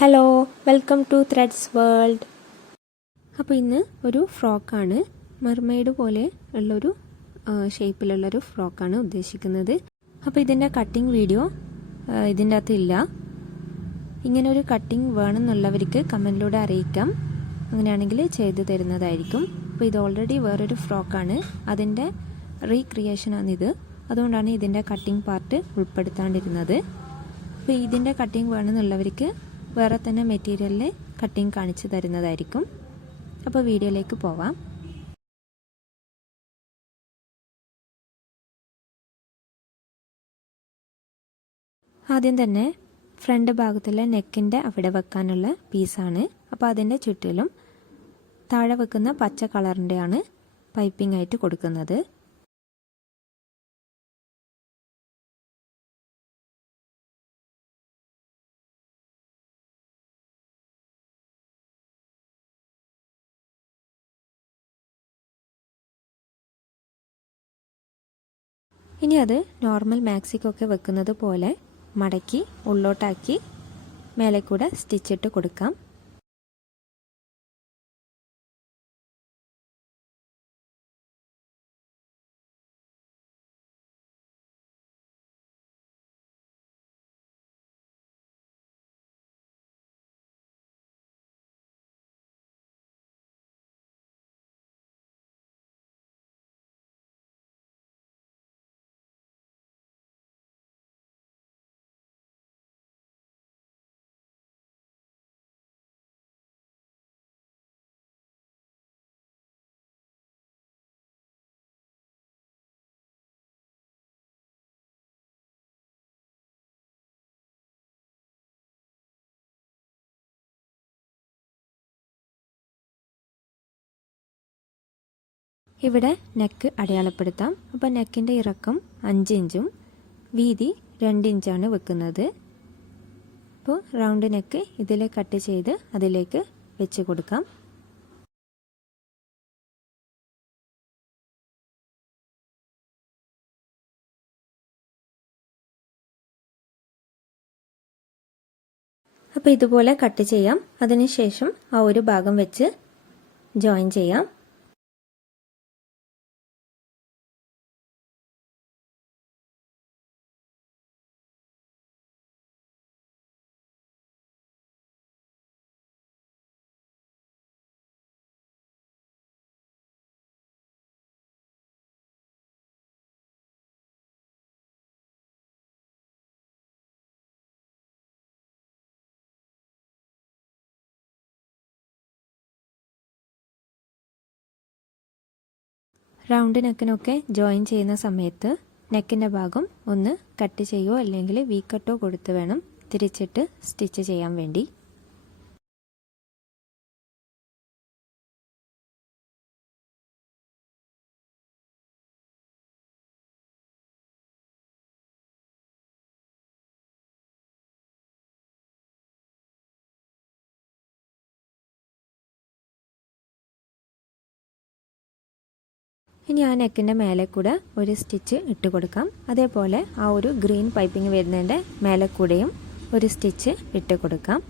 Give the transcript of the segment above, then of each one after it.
Hello welcome to threads world അപ്പോൾ ഇന്ന് ഒരു ഫ്രോക്കാണ്. മെർമെയ്ഡ് പോലെ ഉള്ളൊരു ഷേപ്പിലുള്ളൊരു ഫ്രോക്കാണ് ഉദ്ദേശിക്കുന്നത്. അപ്പോൾ ഇതിന്റെ കട്ടിങ് വീഡിയോ ഇതിന്റെ അകത്ത് ഇല്ല. ഇങ്ങനെ ഒരു കട്ടിങ് വേണമെന്നുള്ളവർക്ക് കമന്റിലൂടെ അറിയിക്കാം. അങ്ങനെയാണെങ്കിൽ ചെയ്തു തരുന്നതായിരിക്കും. അപ്പോൾ ഇത് ഓൾറെഡി വേറൊരു ഫ്രോക്കാണ്. അതിന്റെ റീക്രിയേഷനാണിത് അതുകൊണ്ടാണ് ഇതിന്റെ കട്ടിങ് പാർട്ട് ഉൾപ്പെടുത്താണ്ടിരുന്നത്. അപ്പോൾ ഇതിന്റെ കട്ടിങ് വേണമെന്നുള്ളവർക്ക് വേറെ തന്നെ മെറ്റീരിയലിൽ കട്ടിങ് കാണിച്ചു തരുന്നതായിരിക്കും. അപ്പോൾ വീഡിയോയിലേക്ക് പോവാം. ആദ്യം തന്നെ ഫ്രണ്ട് ഭാഗത്തുള്ള നെക്കിന്റെ അവിടെ വെക്കാനുള്ള പീസാണ് അപ്പോൾ അതിന്റെ ചുറ്റിലും താഴെ വെക്കുന്ന പച്ച കളറിന്റെയാണ് പൈപ്പിംഗ് ആയിട്ട് കൊടുക്കുന്നത്. ഇനി അത് നോർമൽ മാക്സിക്കൊക്കെ വെക്കുന്നത് പോലെ മടക്കി ഉള്ളോട്ടാക്കി മേലെ കൂടെ സ്റ്റിച്ചിട്ട് കൊടുക്കാം. ഇവിടെ നെക്ക് അടയാളപ്പെടുത്താം. അപ്പോൾ നെക്കിന്റെ ഇറക്കം അഞ്ച് ഇഞ്ചും വീതി രണ്ട് ഇഞ്ചാണ് വെക്കുന്നത്. അപ്പോൾ റൗണ്ട് നെക്ക് ഇതിൽ കട്ട് ചെയ്ത് അതിലേക്ക് വെച്ച് കൊടുക്കാം. അപ്പോൾ ഇതുപോലെ കട്ട് ചെയ്യാം. അതിനുശേഷം ആ ഒരു ഭാഗം വെച്ച് ജോയിൻ ചെയ്യാം. റൗണ്ട് നെക്കിനൊക്കെ ജോയിൻ ചെയ്യുന്ന സമയത്ത് നെക്കിന്റെ ഭാഗം ഒന്ന് കട്ട് ചെയ്യുകയോ അല്ലെങ്കിൽ വി കട്ടോ കൊടുത്ത് വേണം തിരിച്ചിട്ട് സ്റ്റിച്ച് ചെയ്യാൻ വേണ്ടി. ഇനി ആ നെക്കിന്റെ മേലെ കൂടെ ഒരു സ്റ്റിച്ച് ഇട്ട് കൊടുക്കാം. അതേപോലെ ആ ഒരു ഗ്രീൻ പൈപ്പിംഗ് വരുന്നതിന്റെ മേലെ കൂടെയും ഒരു സ്റ്റിച്ച് ഇട്ട് കൊടുക്കാം.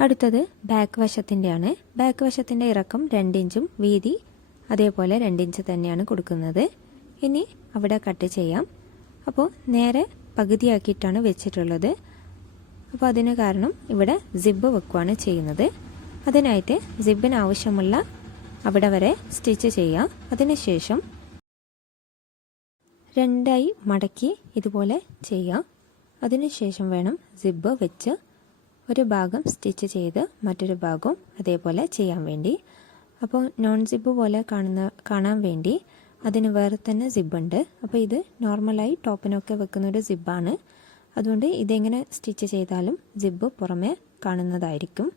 അടുത്തത് ബാക്ക് വശത്തിന്റെയാണ് ബാക്ക് വശത്തിന്റെ ഇറക്കം രണ്ടിഞ്ചും വീതി അതേപോലെ രണ്ടിഞ്ച് തന്നെയാണ് കൊടുക്കുന്നത്. ഇനി അവിടെ കട്ട് ചെയ്യാം. അപ്പോൾ നേരെ പകുതിയാക്കിയിട്ടാണ് വെച്ചിട്ടുള്ളത്. അപ്പോൾ അതിന് കാരണം ഇവിടെ സിബ് വെക്കുകയാണ് ചെയ്യുന്നത്. അതിനായിട്ട് സിബിന് ആവശ്യമുള്ള അവിടെ വരെ സ്റ്റിച്ച് ചെയ്യാം. അതിനുശേഷം രണ്ടായി മടക്കി ഇതുപോലെ ചെയ്യാം. അതിനുശേഷം വേണം സിബ് വെച്ച് ഒരു ഭാഗം സ്റ്റിച്ച് ചെയ്ത് മറ്റൊരു ഭാഗവും അതേപോലെ ചെയ്യാൻ വേണ്ടി. അപ്പോൾ നോൺ സിബ് പോലെ കാണുന്ന കാണാൻ വേണ്ടി അതിന് വേറെ തന്നെ സിബുണ്ട് അപ്പോൾ ഇത് നോർമലായി ടോപ്പിനൊക്കെ വെക്കുന്ന ഒരു സിബാണ് അതുകൊണ്ട് ഇതെങ്ങനെ സ്റ്റിച്ച് ചെയ്താലും സിബ് പുറമേ കാണുന്നതായിരിക്കും.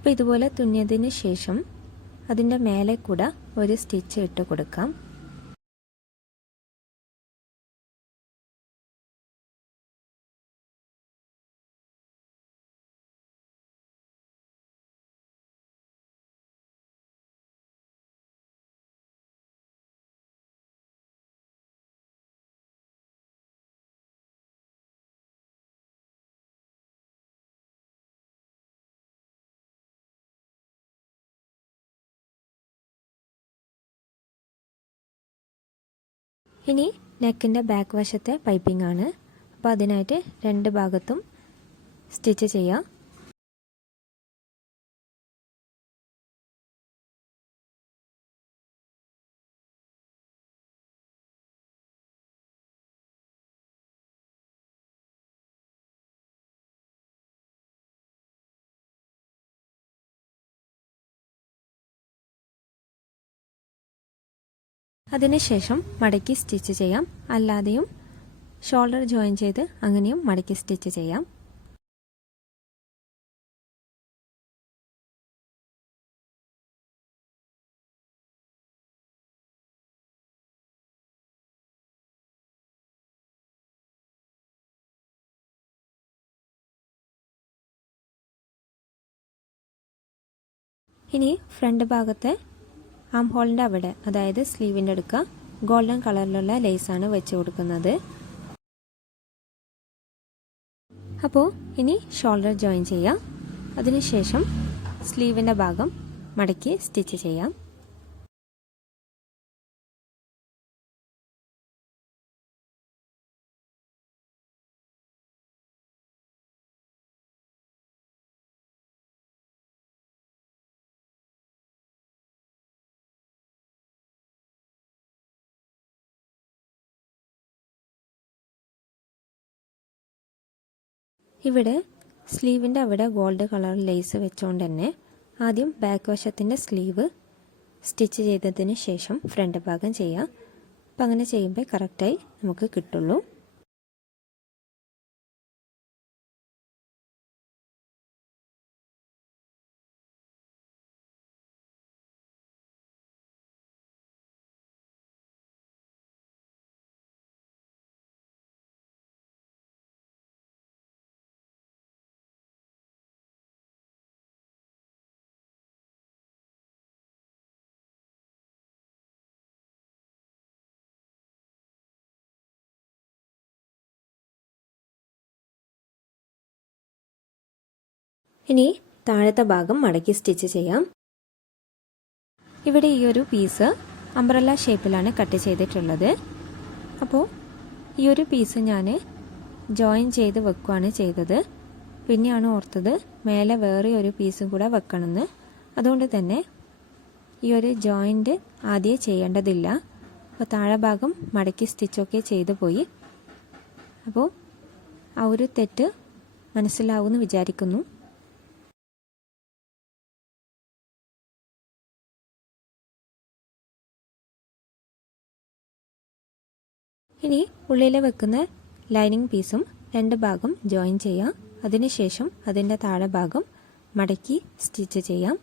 അപ്പോൾ ഇതുപോലെ തുന്നിയതിന് ശേഷം അതിന്റെ മേലെ കൂടെ ഒരു സ്റ്റിച്ച് ഇട്ട് കൊടുക്കാം. ഇനി നെക്കിന്റെ ബാക്ക് വശത്തെ പൈപ്പിംഗ് ആണ്. അപ്പോൾ അതിനായിട്ട് രണ്ട് ഭാഗത്തും സ്റ്റിച്ച് ചെയ്യാം. അതിനുശേഷം മടക്കി സ്റ്റിച്ച് ചെയ്യാം. അല്ലാതെയും ഷോൾഡർ ജോയിൻ ചെയ്ത് അങ്ങനെയും മടക്കി സ്റ്റിച്ച് ചെയ്യാം. ഇനി ഫ്രണ്ട് ഭാഗത്തെ ആം ഹോളിന്റെ അവിടെ അതായത് സ്ലീവിന്റെ അടുക്ക ഗോൾഡൻ കളറിലുള്ള ലേസാണ് വെച്ച് കൊടുക്കുന്നത്. അപ്പോൾ ഇനി ഷോൾഡർ ജോയിൻ ചെയ്യാം. അതിനുശേഷം സ്ലീവിന്റെ ഭാഗം മടക്കി സ്റ്റിച്ച് ചെയ്യാം. ഇവിടെ സ്ലീവിന്റെ അവിടെ ഗോൾഡ് കളർ ലേസ് വെച്ചുകൊണ്ട് തന്നെ ആദ്യം ബാക്ക് വശത്തിന്റെ സ്ലീവ് സ്റ്റിച്ച് ചെയ്തതിന് ശേഷം ഫ്രണ്ട് ഭാഗം ചെയ്യാം അപ്പം അങ്ങനെ ചെയ്യുമ്പോൾ കറക്റ്റായി നമുക്ക് കിട്ടുള്ളൂ. ഇനി താഴത്തെ ഭാഗം മടക്കി സ്റ്റിച്ച് ചെയ്യാം. ഇവിടെ ഈ ഒരു പീസ് അംബ്രല്ല ഷേപ്പിലാണ് കട്ട് ചെയ്തിട്ടുള്ളത്. അപ്പോൾ ഈ ഒരു പീസ് ഞാൻ ജോയിൻ ചെയ്ത് വെക്കുകയാണ് ചെയ്തത്. പിന്നെയാണ് ഓർത്തത് മേലെ വേറെ ഒരു പീസും കൂടെ വെക്കണമെന്ന്. അതുകൊണ്ട് തന്നെ ഈ ഒരു ജോയിന്റ് ആദ്യം ചെയ്യേണ്ടതില്ല. അപ്പോൾ താഴെ ഭാഗം മടക്കി സ്റ്റിച്ചൊക്കെ ചെയ്തു പോയി. അപ്പോൾ ആ ഒരു തെറ്റ് മനസ്സിലാവുമെന്ന് വിചാരിക്കുന്നു. ഇനി ഉള്ളിൽ വെക്കുന്ന ലൈനിങ് പീസും രണ്ട് ഭാഗം ജോയിൻ ചെയ്യാം. അതിനുശേഷം അതിന്റെ താഴെ ഭാഗം മടക്കി സ്റ്റിച്ച് ചെയ്യാം.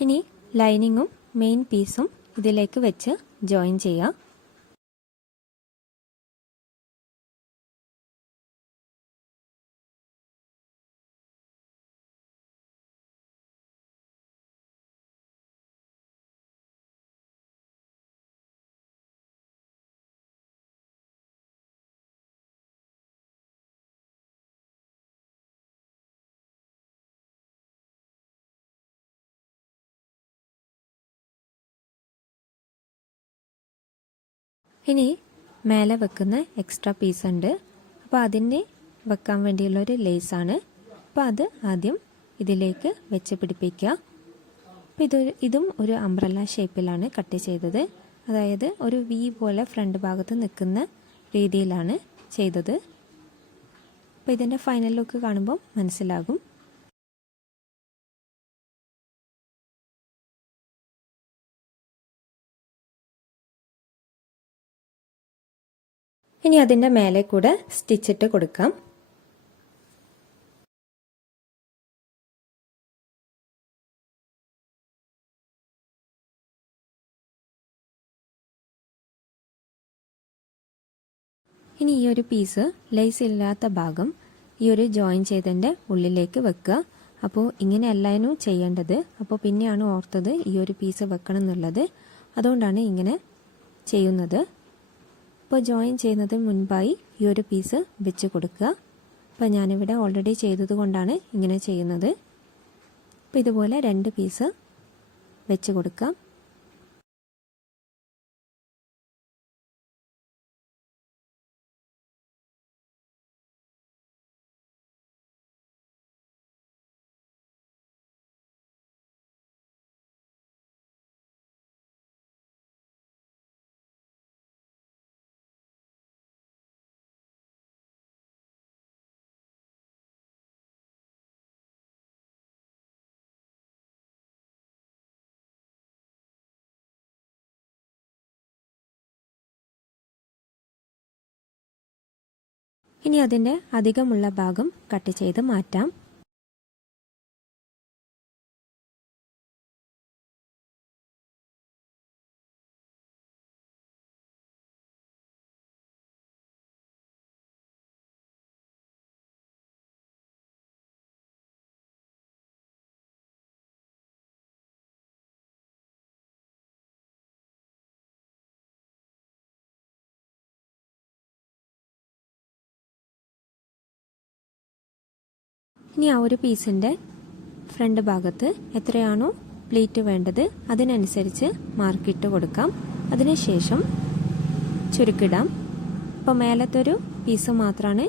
ഇനി ലൈനിങ്ങും മെയിൻ പീസും ഇതിലേക്ക് വെച്ച് ജോയിൻ ചെയ്യാം ഇനി മേലെ വെക്കുന്ന എക്സ്ട്രാ പീസ് ഉണ്ട്. അപ്പോൾ അതിനെ വെക്കാൻ വേണ്ടിയുള്ള ഒരു ലേസാണ് അപ്പോൾ അത് ആദ്യം ഇതിലേക്ക് വെച്ച് പിടിപ്പിക്കുക. അപ്പോൾ ഇതൊരു ഇതും ഒരു അംബ്രല്ല ഷേപ്പിലാണ് കട്ട് ചെയ്തത്. അതായത് ഒരു വി പോലെ ഫ്രണ്ട് ഭാഗത്ത് നിൽക്കുന്ന രീതിയിലാണ് ചെയ്തത്. അപ്പോൾ ഇതിന്റെ ഫൈനൽ ലുക്ക് കാണുമ്പോൾ മനസ്സിലാകും. ഇനി അതിന്റെ മേലെ കൂടെ സ്റ്റിച്ചിട്ട് കൊടുക്കാം. ഇനി ഈ ഒരു പീസ് ലേസ് ഇല്ലാത്ത ഭാഗം ഈ ഒരു ജോയിൻ ചെയ്തതിന്റെ ഉള്ളിലേക്ക് വെക്കുക. അപ്പോൾ ഇങ്ങനെയല്ലായിരുന്നു ചെയ്യേണ്ടത്. അപ്പോൾ പിന്നെയാണ് ഓർത്തത് ഈ ഒരു പീസ് വെക്കണം എന്നുള്ളത് അതുകൊണ്ടാണ് ഇങ്ങനെ ചെയ്യുന്നത്. അപ്പോൾ ജോയിൻ ചെയ്യുന്നതിന് മുൻപായി ഈ ഒരു പീസ് വെച്ച് കൊടുക്കുക. അപ്പോൾ ഞാനിവിടെ ഓൾറെഡി ചെയ്തത് കൊണ്ടാണ് ഇങ്ങനെ ചെയ്യുന്നത്. അപ്പോൾ ഇതുപോലെ രണ്ട് പീസ് വെച്ച് കൊടുക്കാം. ഇനി അതിന്റെ അധികമുള്ള ഭാഗം കട്ട് ചെയ്ത് മാറ്റാം. ഇനി ആ ഒരു പീസിന്റെ ഫ്രണ്ട് ഭാഗത്ത് എത്രയാണോ പ്ലേറ്റ് വേണ്ടത് അതിനനുസരിച്ച് മാർക്കിട്ട് കൊടുക്കാം. അതിനുശേഷം ചുരുക്കിടാം. അപ്പോൾ മേലത്തൊരു പീസ് മാത്രമാണ്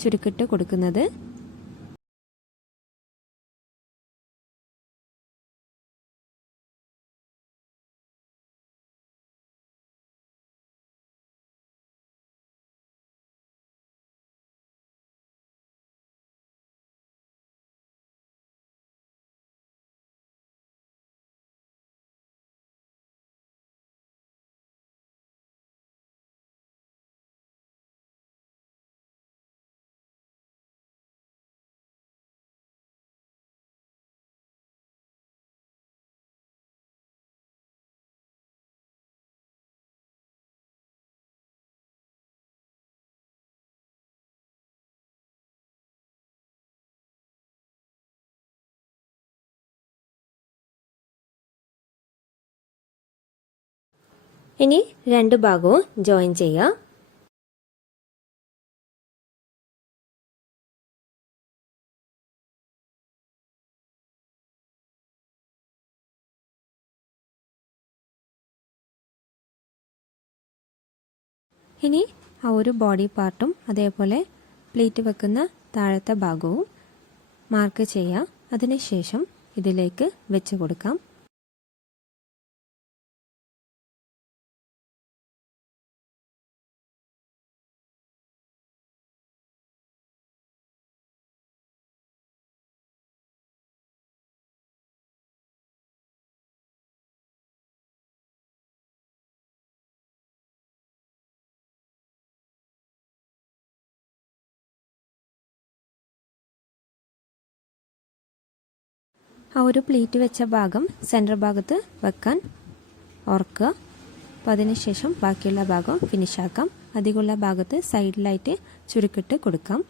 ചുരുക്കിട്ട് കൊടുക്കുന്നത്. ഇനി രണ്ട് ഭാഗവും ജോയിൻ ചെയ്യുക. ഇനി ആ ഒരു ബോഡി പാർട്ടും അതേപോലെ പ്ലേറ്റ് വെക്കുന്ന താഴത്തെ ഭാഗവും മാർക്ക് ചെയ്യുക. അതിനുശേഷം ഇതിലേക്ക് വെച്ച് കൊടുക്കാം. ആ ഒരു പ്ലേറ്റ് വെച്ച ഭാഗം സെന്റർ ഭാഗത്ത് വെക്കാൻ ഓർക്കുക. അപ്പോൾ അതിനുശേഷം ബാക്കിയുള്ള ഭാഗം ഫിനിഷ് ആക്കാം. അധികമുള്ള ഭാഗത്ത് സൈഡിലായിട്ട് ചുരുക്കിട്ട് കൊടുക്കാം.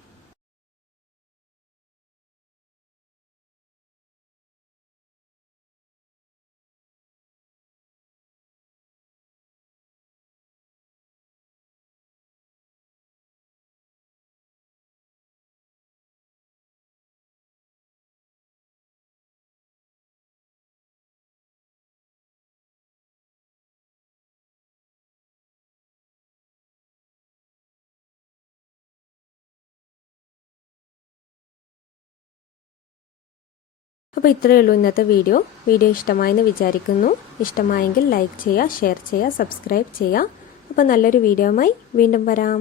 അപ്പോൾ ഇത്രയേ ഉള്ളൂ ഇന്നത്തെ വീഡിയോ. വീഡിയോ ഇഷ്ടമായെന്ന് വിചാരിക്കുന്നു. ഇഷ്ടമായെങ്കിൽ ലൈക്ക് ചെയ്യുക ഷെയർ ചെയ്യുക സബ്സ്ക്രൈബ് ചെയ്യുക. അപ്പോൾ നല്ലൊരു വീഡിയോയുമായി വീണ്ടും വരാം.